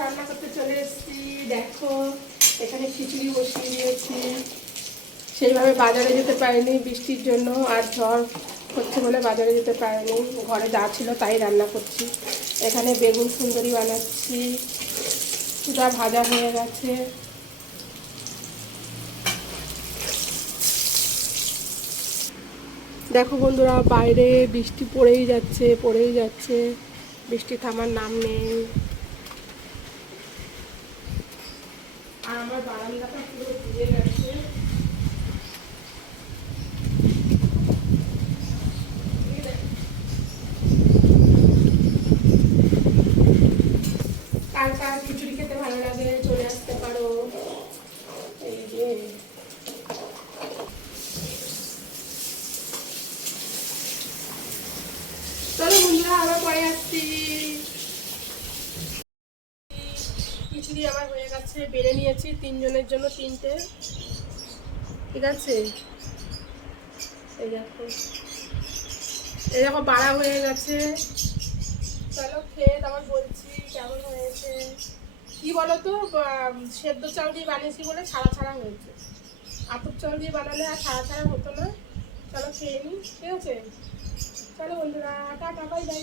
রান্না করতে চলে এসেছি। দেখো, এখানে খিচুড়ি বসিয়ে দিয়েছি। সেইভাবে বাজারে যেতে পারিনি বৃষ্টির জন্য, আর ঝড় হচ্ছে বলে বাজারে যেতে পারিনি। ঘরে যা ছিল তাই রান্না করছি। এখানে বেগুন সুন্দরী বানাচ্ছি। চুড়া ভাজা হয়ে গেছে। দেখো বন্ধুরা, বাইরে বৃষ্টি পড়েই যাচ্ছে পড়েই যাচ্ছে। বৃষ্টি থামার নাম নেই। আমার বারান্দাটা পুরো ভিজে গেছে। খিচুড়ি খেতে ভালো লাগে, চলে আসতে পারো। এই যে। চলো বন্ধুরা, আবার পরে আসছি। খিচুড়ি আমার হয়ে গেছে, বেড়ে নিয়েছি তিনজনের জন্য তিনটে। ঠিক আছে? এই দেখো। বাড়া হয়ে গেছে। চলো, খেয়ে তারপর বলছি কেমন হয়েছে। কি বলো তো সেদ্ধ চাল দিয়ে বানিয়েছি বলে ছাড়া ছাড়া হয়েছে। আতপ চাল দিয়ে বানালে আর ছাড়া ছাড়া হতো না। চলো, খেয়ে নিই। ঠিক আছে? চলো বন্ধুরা, টাটা বাই বাই